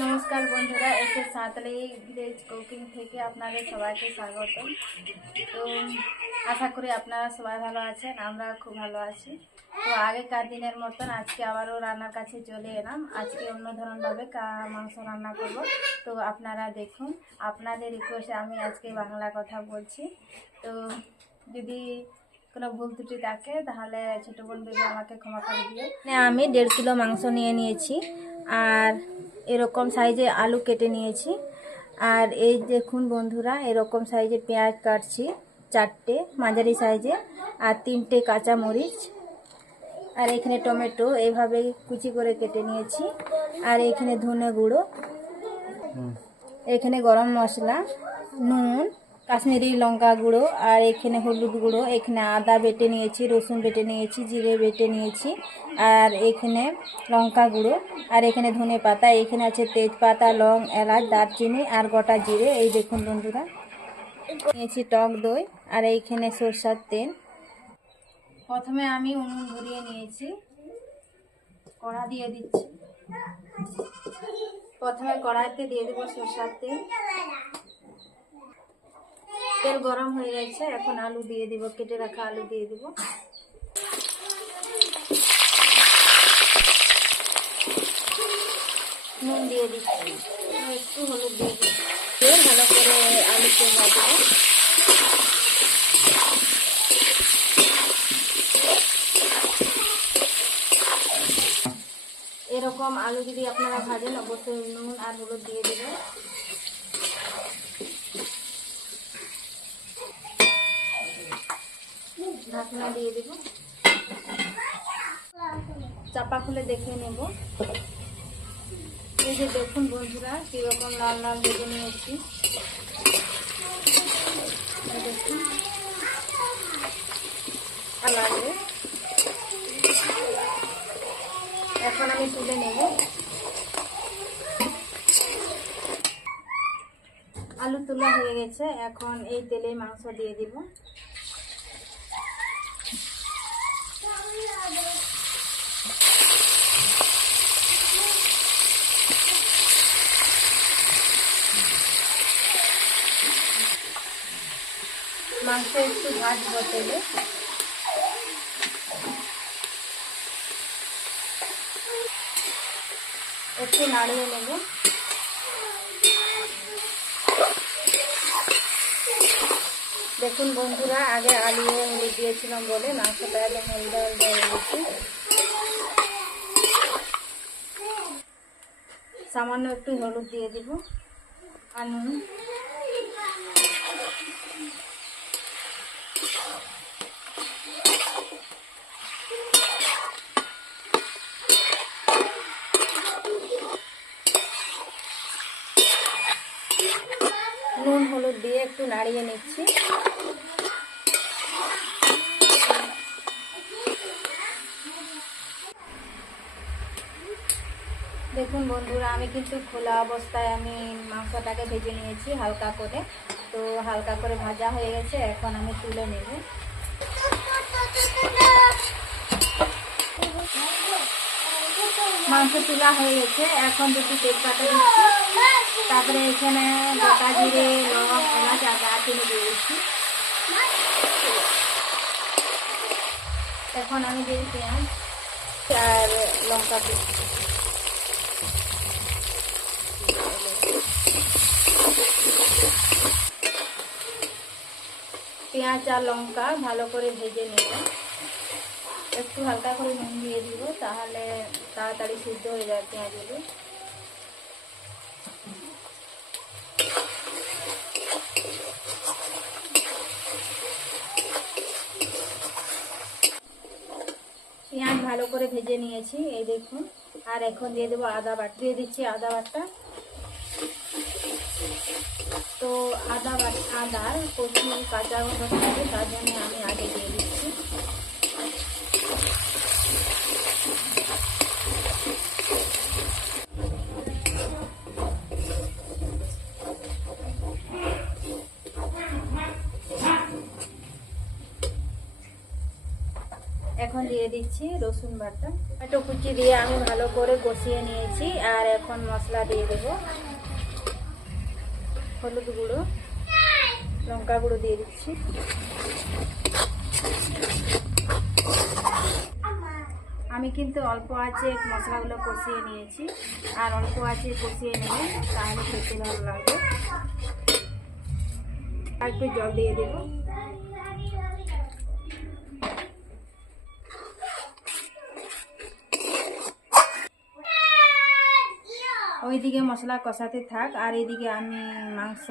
নমস্কার বন্ধুরা, এসে সাঁতালি ভিলেজ কুকিং থেকে আপনাদের সবাইকে স্বাগত। তো আশা করি আপনারা সবাই ভালো আছেন, আমরা খুব ভালো আছি। তো আগেকার দিনের মতন আজকে আবারও রান্নার কাছে চলে এলাম। আজকে অন্য ধরনভাবে মাংস রান্না করব। তো আপনারা দেখুন, আপনাদের রিকোয়েস্টে আমি আজকে বাংলা কথা বলছি। তো যদি কোনো ভুল ত্রুটি থাকে তাহলে ছোটো বোন বেবি আমাকে ক্ষমা করে দিও। আমি 1.5 কিলো মাংস নিয়ে নিয়েছি, আর এরকম সাইজে আলু কেটে নিয়েছি। আর এই দেখুন বন্ধুরা, এরকম সাইজে পেঁয়াজ কাটছি 4টে মাঝারি সাইজে, আর 3টে কাঁচা মরিচ, আর এখানে টমেটো এইভাবে কুচি করে কেটে নিয়েছি। আর এখানে ধনে গুঁড়ো, এখানে গরম মশলা, নুন, কাশ্মীরি লঙ্কা গুঁড়ো, আর এখানে হলুদ গুঁড়ো, এখানে আদা বেটে নিয়েছি, রসুন বেটে নিয়েছি, জিরে বেটে নিয়েছি, আর এখানে লঙ্কা গুঁড়ো, আর এখানে ধনে পাতা, এখানে আছে তেজপাতা, লং, এলাচ, দারচিনি আর গোটা জিরে। এই দেখুন বন্ধুরা, নিয়েছি টক দই, আর এইখানে সরষের তেল। প্রথমে আমি উনুন ধরিয়ে নিয়েছি, কড়া দিয়ে দিচ্ছি। প্রথমে কড়াইতে দিয়ে দেবো সরষের তেল। তেল গরম হয়ে গেছে, এখন আলু দিয়ে দিব, কেটে রাখা আলু দিয়ে দিব। নুন দিয়ে দিচ্ছি, একটু হলুদ দিয়ে দিচ্ছি, ভালো করে আলুকে ভাজবো। এরকম আলু যদি আপনারা ভাজেন অবশ্যই নুন আর হলুদ দিয়ে দেবেন। ঢাকনা দিয়ে দেব, চাপা খুলে দেখে নেব। এই যে দেখুন বন্ধুরা, কিরকম লাল লাল ভেজে নিয়েছি। দেখুন লাগবে, এখন আমি তুলে নেব। আলু তোলা হয়ে গেছে, এখন এই তেলে মাংস দিয়ে দিব। মাংস একটু ভাজবো তেলে। একটু নাড়িয়ে নেব। দেখুন বন্ধুরা, আগে আলু হলুদ দিয়েছিলাম বলে মাংসটা একদম হলদে হলদে হয়ে গেছে। সামান্য একটু হলুদ দিয়ে দিব আর নুন। নুন হলুদ দিয়ে একটু নাড়িয়ে নিচ্ছি। দেখুন বন্ধুরা, আমি কিন্তু খোলা অবস্থায় আমি মাংসটাকে ভেজে নিয়েছি হালকা করে। তো হালকা করে ভাজা হয়ে গেছে, এখন আমি তুলে নেব। মাংস তোলা হয়ে গেছে, এখন দুটো তেজপাতা দিচ্ছি, তারপরে এখানে গোটা জিরে, লং, এলাচ আর দারচিনি দিয়ে দিচ্ছি। এখন আমি দিয়ে পেঁয়াজ আর লঙ্কা দিচ্ছি। পেঁয়াজ আর লঙ্কা ভালো করে ভেজে নেব। একটু হালকা করে নুন দিয়ে দিব, তাহলে তাড়াতাড়ি সিদ্ধ হয়ে যায় পেঁয়াজগুলো। পেঁয়াজ ভালো করে ভেজে নিয়েছি, এই দেখুন। আর এখন দিয়ে দেবো আদা বাটা, দিয়ে দিচ্ছি আদা বাটা। তো আদার প্রচুর কাঁচা গন্ধ থাকে, তার জন্য আমি আগে দিয়ে দিচ্ছি। এখন দিয়ে দিচ্ছি রসুন বাটা। টমেটো কুচি দিয়ে আমি ভালো করে কষিয়ে নিয়েছি। আর এখন মশলা দিয়ে দেব। হলুদ গুঁড়ো, লঙ্কা গুঁড়ো দিয়ে দিচ্ছি। আমি কিন্তু অল্প আঁচে মশলাগুলো কষিয়ে নিয়েছি। আর অল্প আঁচে কষিয়ে নেবেন, তাহলে খেতে ভালো লাগবে। আর একটু জল দিয়ে দেব। ওইদিকে মশলা কষাতে থাক, আর এইদিকে আমি মাংস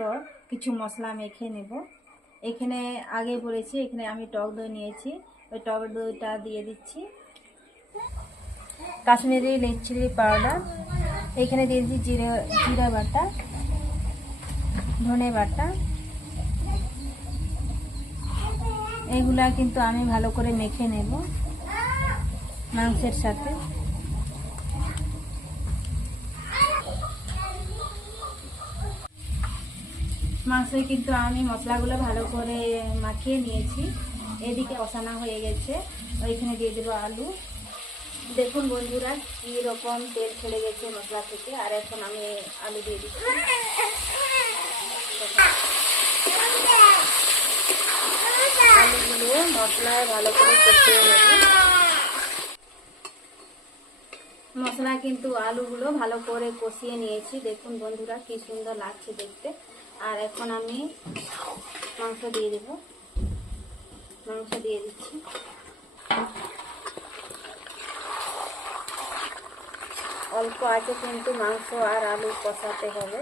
কিছু মশলা মেখে নেব। এখানে আগে বলেছি, এখানে আমি টক দই নিয়েছি। ওই টক দইটা দিয়ে দিচ্ছি। কাশ্মীরি রেড চিলি পাউডার, এখানে দিয়ে দিচ্ছি জিরা বাটা, ধনে বাটা। এগুলা কিন্তু আমি ভালো করে মেখে নেব মাংসের সাথে। মাংসে কিন্তু আমি মশলাগুলো ভালো করে মাখিয়ে নিয়েছি। এদিকে কষানো হয়ে গেছে। ওইখানে দিয়ে দেবো আলু। দেখুন বন্ধুরা কীরকম তেল ছেড়ে গেছে মশলা থেকে। আর এখন আমি আলু দিয়ে দিচ্ছি। আলুগুলো মশলায় ভালো করে কষিয়ে নেব। মশলা কিন্তু আলুগুলো ভালো করে কষিয়ে নিয়েছি। দেখুন বন্ধুরা কি সুন্দর লাগছে দেখতে। আর এখন আমি মাংস দিয়ে দেব। মাংস দিয়ে দিচ্ছি। অল্প আছে কিন্তু মাংস আর আলু কষাতে হবে।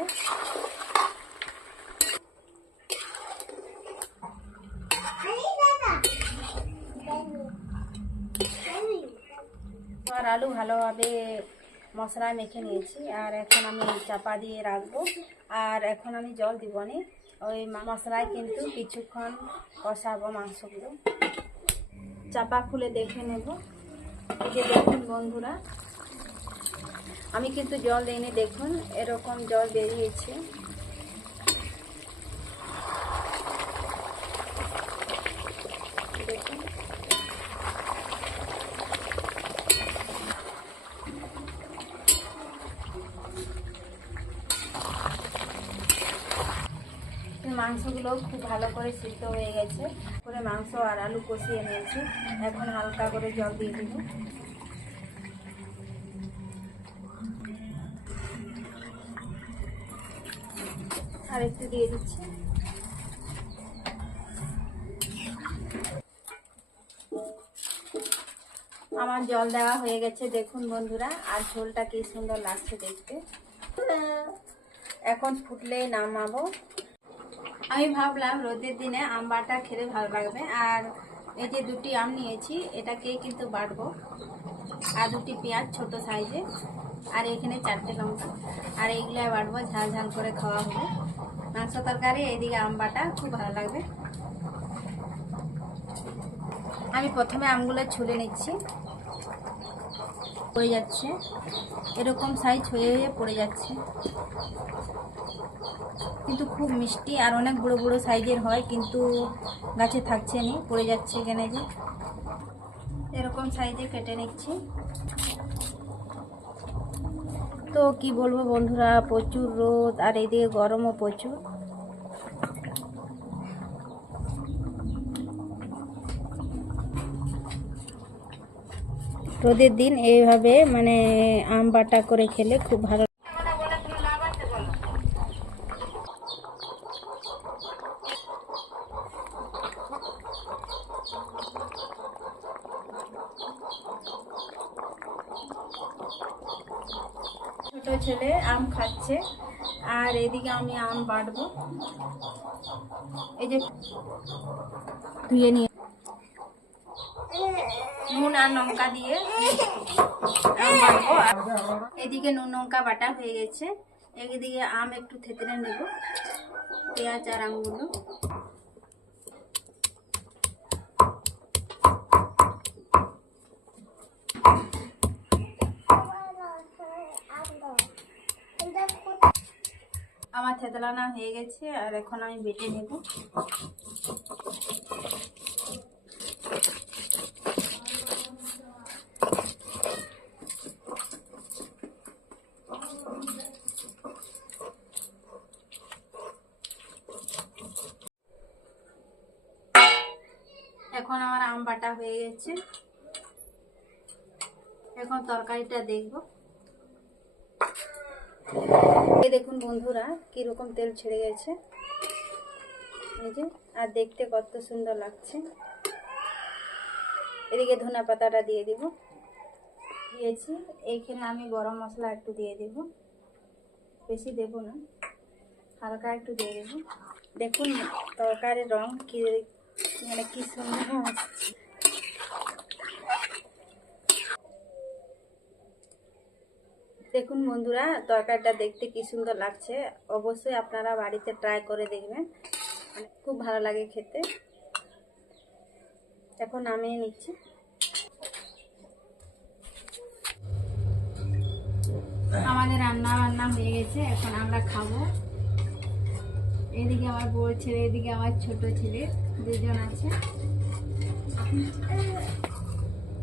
আর আলু ভালোভাবে মশলা মেখে নিয়েছি। আর এখন আমি চাপা দিয়ে রাখবো। আর এখন আমি জল দিব না, ওই মশলায় কিন্তু কিছুক্ষণ কষাবো মাংসগুলো। চাপা খুলে দেখে নেব। এই যে দেখুন বন্ধুরা, আমি কিন্তু জল দিইনি। দেখুন এরকম জল বেরিয়েছে। দেখুন মাংসগুলো খুব ভালো করে সিদ্ধ হয়ে গেছে। করে মাংস আর আলু কষিয়ে নিয়েছি। এখন হালকা করে জল দিয়ে দেব। আর একটু দিয়ে দিচ্ছি। আমার জল দেওয়া হয়ে গেছে দেখুন বন্ধুরা। আর ঝোলটা কি সুন্দর লাগছে দেখতে। এখন ফুটলেই নামাবো। আমি ভাবলাম রোদের দিনে আম বাটা খেলে ভালো লাগবে। আর এই যে দুটি আম নিয়েছি, এটাকে কিন্তু বাটবো। আর দুটি পেঁয়াজ ছোট সাইজে, আর এখানে 4টে লঙ্কা। আর এইগুলো বাটবো, ঝাল ঝাল করে খাওয়া হবে মাংস তরকারি। এইদিকে আম বাটা খুব ভালো লাগবে। আমি প্রথমে আমগুলো ছুলে নিচ্ছি। পড়ে যাচ্ছে, এরকম সাইজ হয়ে হয়ে পড়ে যাচ্ছে। কিন্তু খুব মিষ্টি আর অনেক বড় বড় সাইজের হয়, কিন্তু গাছে থাকছে না, পড়ে যাচ্ছে এখানে। যে এরকম সাইজে কেটে নিচ্ছি। তো কি বলবো বন্ধুরা, প্রচুর রোদ আর এইদিকে গরমও প্রচুর। রোদের দিন এইভাবে মানে আম বাটা করে খেলে খুব ভালো। ছোট ছেলে আম খাচ্ছে। আর এদিকে আমি আম বাটবো। এই যে ধুয়ে নিয়ে নুন আর লঙ্কা দিয়ে আম বাটবো। এদিকে নুন লঙ্কা বাটা হয়ে গেছে। এদিকে আম একটু থেতলে নেব, পেঁয়াজ আর আমগুলো। আমার থেতলানা হয়ে গেছে। আর এখন আমি বেটে নেব। এখন আমার আম বাটা হয়ে গেছে, এখন তরকারিটা দেখব। এই দেখুন বন্ধুরা কিরকম তেল ছেড়ে গেছে, এই যে, আর দেখতে কত সুন্দর লাগছে। এদিকে ধনে পাতাটা দিয়ে দিব, দিয়েছি। এইখানে আমি গরম মশলা একটু দিয়ে দেব, বেশি দেব না, হালকা একটু দিয়ে দেব। দেখুন তরকারির রং কি মানে কি সুন্দর আসছে। দেখুন বন্ধুরা তরকারিটা দেখতে কি সুন্দর লাগছে, অবশ্যই আপনারা বাড়িতে ট্রাই করে দেখবেন, খুব ভালো লাগে খেতে। এখন নামিয়ে নিচ্ছি। আমাদের রান্না বান্না হয়ে গেছে, এখন আমরা খাবো। এদিকে আমার বড় ছেলে, এদিকে আমার ছোট ছেলে, দুজন আছে।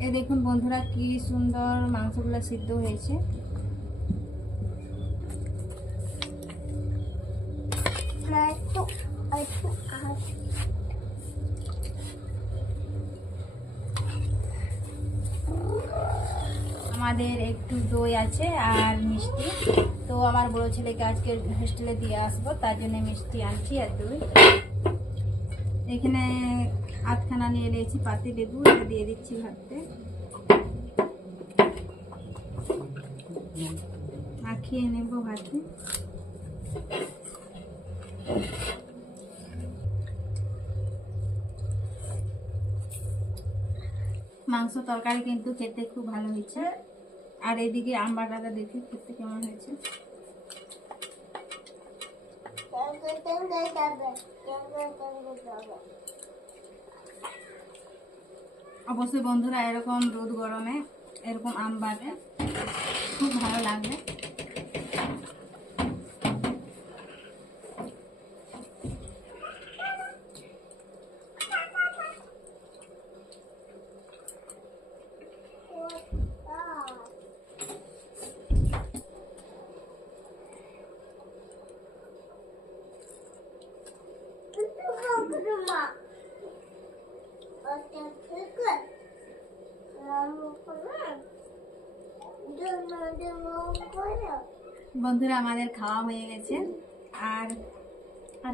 এই দেখুন বন্ধুরা কি সুন্দর মাংসগুলো সিদ্ধ হয়েছে। আমাদের একটু দই আছে আর মিষ্টি। তো আমার বড় ছেলেকে আজকে হোস্টেলে দিয়ে আসবো, তার জন্য মিষ্টি আনছি আর দই। এখানে আধখানা নিয়ে নিয়েছি পাতি লেবু, এটা দিয়ে দিচ্ছি ভাতে, মাখিয়ে নেব ভাতে। মাংস তরকারি কিন্তু খেতে খুব ভালো হয়েছে। আর এদিকে আম বাটাটা দেখি খেতে কেমন হয়েছে। অবশ্যই বন্ধুরা এরকম রোদ গরমে এরকম আম বাটে খুব ভালো লাগবে। বন্ধুরা আমাদের খাওয়া হয়ে গেছে। আর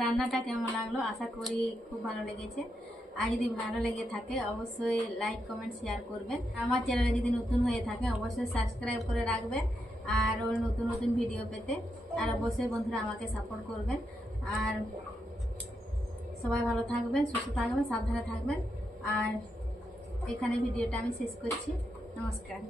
রান্নাটা কেমন লাগলো আশা করি খুব ভালো লেগেছে। আর যদি ভালো লেগে থাকে অবশ্যই লাইক কমেন্ট শেয়ার করবেন। আমার চ্যানেলে যদি নতুন হয়ে থাকে অবশ্যই সাবস্ক্রাইব করে রাখবেন আর ওর নতুন নতুন ভিডিও পেতে। আর অবশ্যই বন্ধুরা আমাকে সাপোর্ট করবেন। আর সবাই ভালো থাকবেন, সুস্থ থাকবেন, সাবধানে থাকবেন। আর এখানে ভিডিওটা আমি শেষ করছি। নমস্কার।